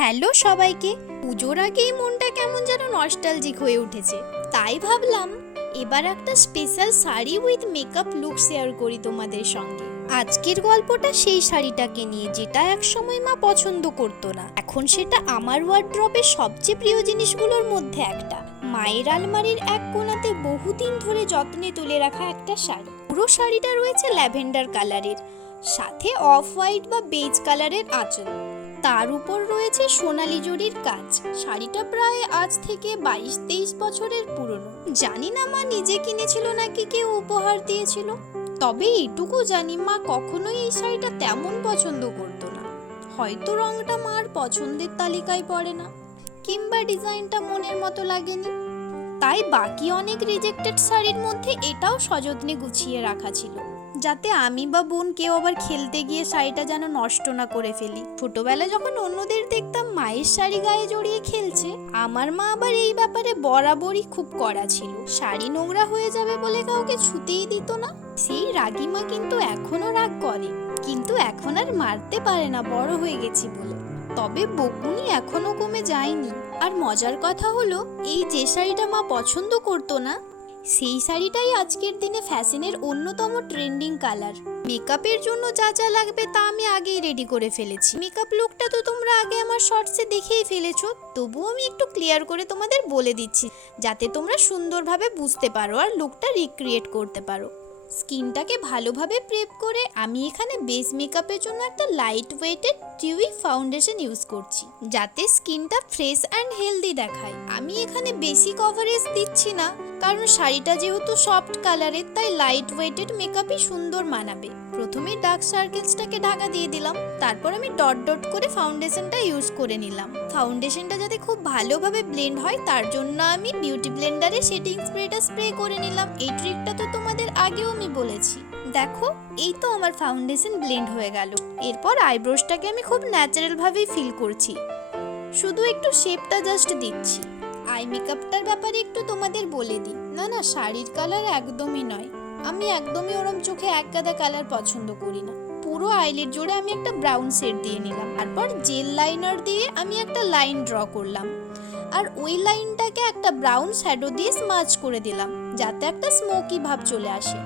Hello সবাইকে। পুজোর আগেই মনটা কেমন যেন নস্টালজিক হয়ে উঠেছে, তাই ভাবলাম এবার একটা special sari with makeup look share করি তোমাদের সঙ্গে। আজকের গল্পটা সেই শাড়িটাকে নিয়ে যেটা একসময় মা পছন্দ করতো না, এখন সেটা আমার ওয়ার্ড্রপের সবচেয়ে প্রিয় জিনিসগুলোর মধ্যে একটা। মায়ের আলমারির এক কোণাতে বহুদিন ধরে যত্নে তুলে রাখা একটা শাড়ি। পুরো শাড়িটা রয়েছে ল্যাভেন্ডার কালারের, সাথে অফ হোয়াইট বা বেজ কালারের আঁচল, তার উপর রয়েছে সোনালি জরির কাজ। শাড়িটা প্রায় আজ থেকে 22-23 বছরের পুরনো। জানি না মা নিজে কিনেছিল নাকি কেউ উপহার দিয়েছিল, তবে এইটুকু জানি মা কখনোই এই শাড়িটা তেমন পছন্দ করতো না। হয়তো রংটা মার পছন্দের তালিকায় পড়ে না, কিংবা ডিজাইনটা মনের মতো লাগেনি। তাই বাকি অনেক রিজেক্টেড শাড়ির মধ্যে এটাও সযত্নে গুছিয়ে রাখা ছিল, যাতে আমি বা বোন কেউ আবার খেলতে গিয়ে শাড়িটা যেন নষ্ট না করে ফেলি। ছোটবেলায় যখন অন্যদের দেখতাম মায়ের শাড়ি গায়ে জড়িয়ে খেলছে, আমার মা আবার এই ব্যাপারে বরাবরই খুব কড়া ছিল। শাড়ি নোংরা হয়ে যাবে বলে কাউকে ছুতেই দিত না। সেই রাগী মা কিন্তু এখনো রাগ করে, কিন্তু এখন আর মারতে পারে না, বড় হয়ে গেছি বলে। তবে বকুনি এখনো কমে যায়নি। আর মজার কথা হলো, এই যে শাড়িটা মা পছন্দ করতো না, সেই শাড়িটাই আজকের দিনে ফ্যাশনের অন্যতম ট্রেন্ডিং কালার। মেকআপের জন্য যা যা লাগবে তা আমি আগেই রেডি করে ফেলেছি। মেকআপ লুকটা তো তোমরা আগে আমার শর্টসে দেখেই ফেলেছো, তবুও আমি একটু ক্লিয়ার করে তোমাদের বলে দিচ্ছি, যাতে তোমরা সুন্দরভাবে বুঝতে পারো আর লুকটা রিক্রিয়েট করতে পারো। স্কিনটাকে ভালোভাবে প্রেপ করে আমি এখানে বেস মেকআপের জন্য একটা light weighted dewy foundation use করছি, যাতে স্কিনটা ফ্রেশ অ্যান্ড হেলদি দেখায়। আমি এখানে বেশি কভারেজ দিচ্ছি না, কারণ শাড়িটা যেহেতু সফট কালারের, তাই লাইট ওয়েটেড মেকআপই সুন্দর মানাবে। প্রথমে ডার্ক সার্কেলসটাকে ঢাকা দিয়ে দিলাম, তারপর আমি ডট ডট করে ফাউন্ডেশনটা ইউজ করে নিলাম। ফাউন্ডেশনটা যাতে খুব ভালোভাবে ব্লেন্ড হয়, তার জন্য আমি বিউটি ব্লেন্ডারে শেডিং স্প্রেটা স্প্রে করে নিলাম। এই ট্রিকটা তো তোমাদের আগেও আমি বলেছি। দেখো, এই তো আমার ফাউন্ডেশন ব্লেন্ড হয়ে গেল। এরপর আইব্রোসটাকে আমি খুব ন্যাচারাল ভাবেই ফিল করছি, শুধু একটু শেপটা জাস্ট দিচ্ছি। আই মেকআপটার ব্যাপারে একটু তোমাদের বলে দিই। না, শাড়ির কালার একদমই নয়, আমি একদমই ওরম চোখে এক গাদা কালার পছন্দ করি না। পুরো আইলিড জুড়ে আমি একটা ব্রাউন শেড দিয়ে নিলাম, তারপর জেল লাইনার দিয়ে আমি একটা লাইন ড্র করলাম, আর ওই লাইনটাকে একটা ব্রাউন শ্যাডো দিয়ে স্মাচ করে দিলাম, যাতে একটা স্মোকি ভাব চলে আসে।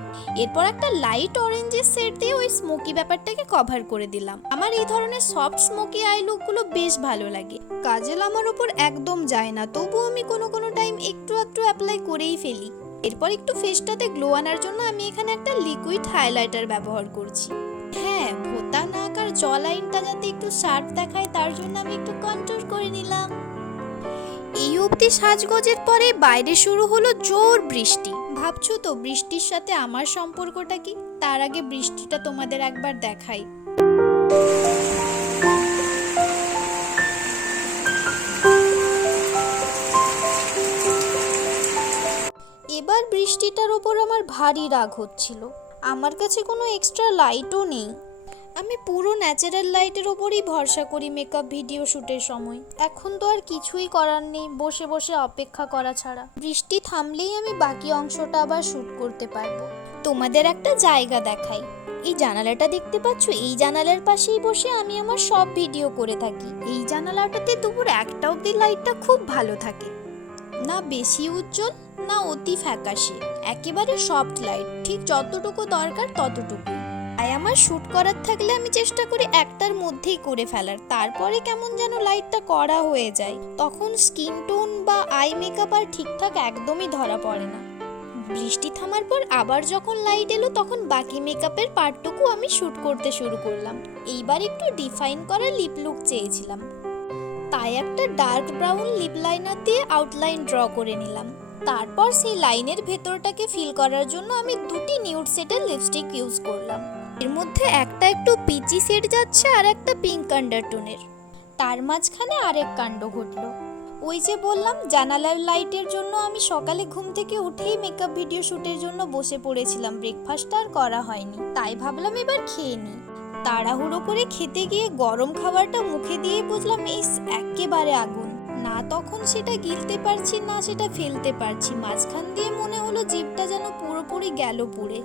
এরপর একটা লাইট অরেঞ্জের শেড দিয়ে ওই স্মোকি ব্যাপারটাকে কভার করে দিলাম। আমার এই ধরনের সফট স্মোকি আই লুকগুলো বেশ ভালো লাগে। কাজল আমার ওপর একদম যায় না, তবুও আমি কোনো টাইম একটু অ্যাপ্লাই করেই ফেলি। এরপর একটু ফেসটাতে গ্লো আনার জন্য আমি এখানে একটা লিকুইড হাইলাইটার ব্যবহার করছি। হ্যাঁ, ভোতা নাক আর জ লাইনটা যাতে একটু শার্প দেখায়, তার জন্য আমি একটু কন্ট্রোল করে নিলাম। এই অবধি সাজগোজের পরে বাইরে শুরু হলো জোর বৃষ্টি। ভাবছো তো বৃষ্টির সাথে আমার সম্পর্কটা কি? তার আগে বৃষ্টিটা তোমাদের একবার দেখাই। এবার বৃষ্টিটার ওপর আমার ভারী রাগ হচ্ছিল। আমার কাছে কোনো এক্সট্রা লাইটও নেই, আমি পুরো ন্যাচারাল লাইটের ওপরই ভরসা করি মেকআপ ভিডিও শ্যুটের সময়। এখন তো আর কিছুই করার নেই, বসে বসে অপেক্ষা করা ছাড়া। বৃষ্টি থামলেই আমি বাকি অংশটা আবার শ্যুট করতে পারবো। তোমাদের একটা জায়গা দেখাই। এই জানালাটা দেখতে পাচ্ছ? এই জানালার পাশেই বসে আমি আমার সব ভিডিও করে থাকি। এই জানালাটাতে দুপুর 1টা অবধি লাইটটা খুব ভালো থাকে, না বেশি উজ্জ্বল না অতি ফ্যাকাশে, একেবারে সফট লাইট, ঠিক যতটুকু দরকার ততটুকু। তাই আমার শ্যুট করার থাকলে আমি চেষ্টা করি একটার মধ্যেই করে ফেলার, তারপরে কেমন যেন লাইটটা কড়া হয়ে যায়, তখন স্কিন টোন বা আই মেকআপ আর ঠিকঠাক একদমই ধরা পড়ে না। বৃষ্টি থামার পর আবার যখন লাইট এলো, তখন বাকি মেকআপের পার্টটুকু আমি শ্যুট করতে শুরু করলাম। এইবার একটু ডিফাইন করা লিপ লুক চেয়েছিলাম, তাই একটা ডার্ক ব্রাউন লিপ লাইনার দিয়ে আউটলাইন ড্র করে নিলাম। তারপর সেই লাইনের ভেতরটাকে ফিল করার জন্য আমি দুটি নিউড শেডের লিপস্টিক ইউজ করলাম। এর মধ্যে একটা একটু পিচি শেড যাচ্ছে আর একটা পিঙ্ক আন্ডারটোনের। তার মাঝখানে আরেক কাণ্ড ঘটলো। ওই যে বললাম জানালার লাইটের জন্য আমি সকালে ঘুম থেকে উঠেই মেকআপ ভিডিও শ্যুটের জন্য বসে পড়েছিলাম। ব্রেকফাস্ট আর করা হয়নি, তাই ভাবলাম এবার খেয়ে নিই। তাড়াহুড়ো করে খেতে গিয়ে গরম খাবারটা মুখে দিয়ে বুঝলাম একেবারে আগুন। না তখন সেটা গিলতে পারছি, না সেটা ফেলতে পারছি। মাঝখান দিয়ে মনে হলো জিভটা যেন পুরোপুরি গেল পুড়ে।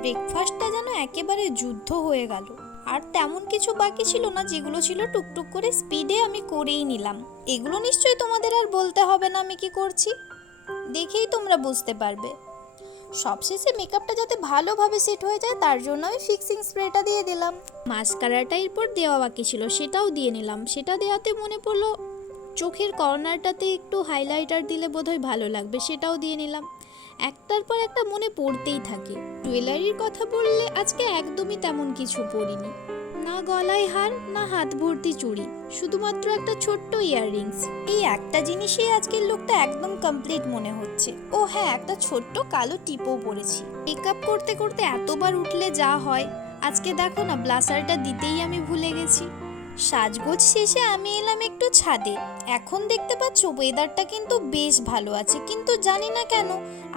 ব্রেকফাস্টটা যেন একেবারে যুদ্ধ হয়ে গেল। আর তেমন কিছু বাকি ছিল না, যেগুলো ছিল টুকটুক করে স্পিডে আমি করেই নিলাম। এগুলো নিশ্চয়ই তোমাদের আর বলতে হবে না আমি কি করছি, দেখেই তোমরা বুঝতে পারবে। সবশেষে মেকআপটা যাতে ভালোভাবে সেট হয়ে যায় তার জন্য আমি ফিক্সিং স্প্রেটা দিয়ে দিলাম। মাস্কারাটা এরপর দেওয়া বাকি ছিল, সেটাও দিয়ে নিলাম। সেটা দেওয়াতে মনে পড়লো চোখের কর্নারটাতে একটু হাইলাইটার দিলে বোধহয় ভালো লাগবে, সেটাও দিয়ে নিলাম। একটার পর একটা মনে পড়তেই থাকে। জুয়েলারির কথা বললে আজকে একদমই তেমন কিছু পরিনি, না গলায় হার না হাত ভর্তি চুড়ি, শুধুমাত্র একটা ছোট্ট ইয়াররিংস। এই একটা জিনিসই আজকের লুকটা একদম কমপ্লিট মনে হচ্ছে। ও হ্যাঁ, একটা ছোট্ট কালো টিপও পরেছি। মেকআপ করতে করতে এতবার উঠলে যা হয়, আজকে দেখো না ব্লাসারটা দিতেই আমি ভুলে গেছি। সাজগোজ শেষে আমি এলাম একটু ছাদে। এখন দেখতে পাচ্ছ ওয়েদারটা কিন্তু বেশ ভালো আছে, কিন্তু জানি না কেন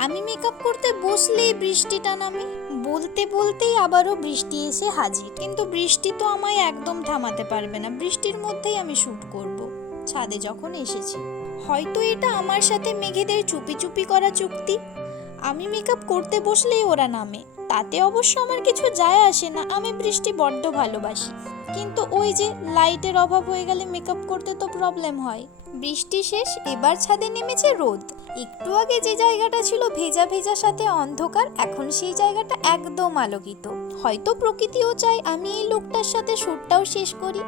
আমি মেকআপ করতে বসলেই বৃষ্টিটা নামে। বলতে বলতেই আবারও বৃষ্টি এসে হাজির, কিন্তু বৃষ্টি তো আমায় একদম থামাতে পারবে না। বৃষ্টির মধ্যেই আমি শ্যুট করব ছাদে যখন এসেছি। হয়তো এটা আমার সাথে মেঘেদের চুপি চুপি করা চুক্তি। আমি মেকআপ করতে বসলেই ওরা নামে, তাতে অবশ্য আমার কিছু যায় আসে না, আমি বৃষ্টি বড্ড ভালোবাসি। কিন্তু ওই যে লাইটের অভাব হয়ে গেলে মেকআপ করতে তো প্রবলেম হয়। বৃষ্টি শেষ, এবার ছাদে নেমেছে রোদ। একটু আগে যে জায়গাটা ছিল ভেজা ভেজা সাথে অন্ধকার, এখন সেই জায়গাটা একদম আলোকিত। হয়তো প্রকৃতিও চাই আমি এই লুকটার সাথে শ্যুটটাও শেষ করি।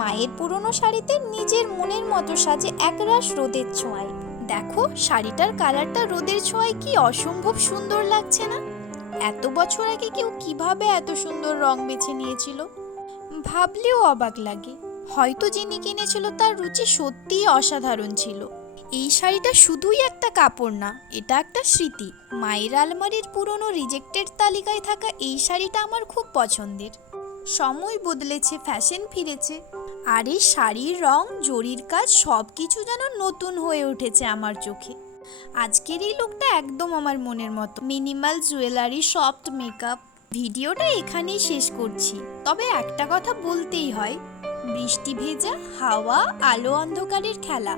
মায়ের পুরনো শাড়িতে নিজের মনের মতো সাজে একরাশ রোদের ছোঁয়ায়। দেখো শাড়িটার কালারটা রোদের ছোঁয়ায় কি অসম্ভব সুন্দর লাগছে না? এত বছর আগে কেউ কিভাবে এত সুন্দর রং বেছে নিয়েছিল ভাবলেও অবাক লাগে। হয়তো যিনি কিনেছিল তার রুচি সত্যিই অসাধারণ ছিল। এই শাড়িটা শুধুই একটা কাপড় না, এটা একটা স্মৃতি। মায়ের আলমারির পুরনো রিজেক্টেড তালিকায় থাকা এই শাড়িটা আমার খুব পছন্দের। সময় বদলেছে, ফ্যাশন ফিরেছে, আর এই শাড়ির রং, জরির কাজ সব কিছু যেন নতুন হয়ে উঠেছে আমার চোখে। আজকের এই লুকটা একদম আমার মনের মতো। Minimal jewellery, soft makeup. ভিডিওটা এখানেই শেষ করছি, তবে একটা কথা বলতেই হয়, বৃষ্টি ভেজা হাওয়া, আলো অন্ধকারের খেলা,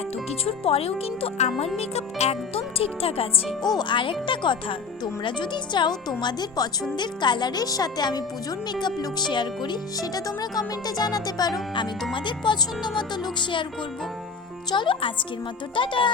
এত কিছুর পরেও কিন্তু আমার মেকআপ একদম ঠিকঠাক আছে। ও আরেকটা কথা, তোমরা যদি চাও তোমাদের পছন্দের কালারের সাথে আমি পুজোর মেকআপ লুক শেয়ার করি, সেটা তোমরা কমেন্টে জানাতে পারো। আমি তোমাদের পছন্দ মতো লুক শেয়ার করব। চলো আজকের মতো টাটা।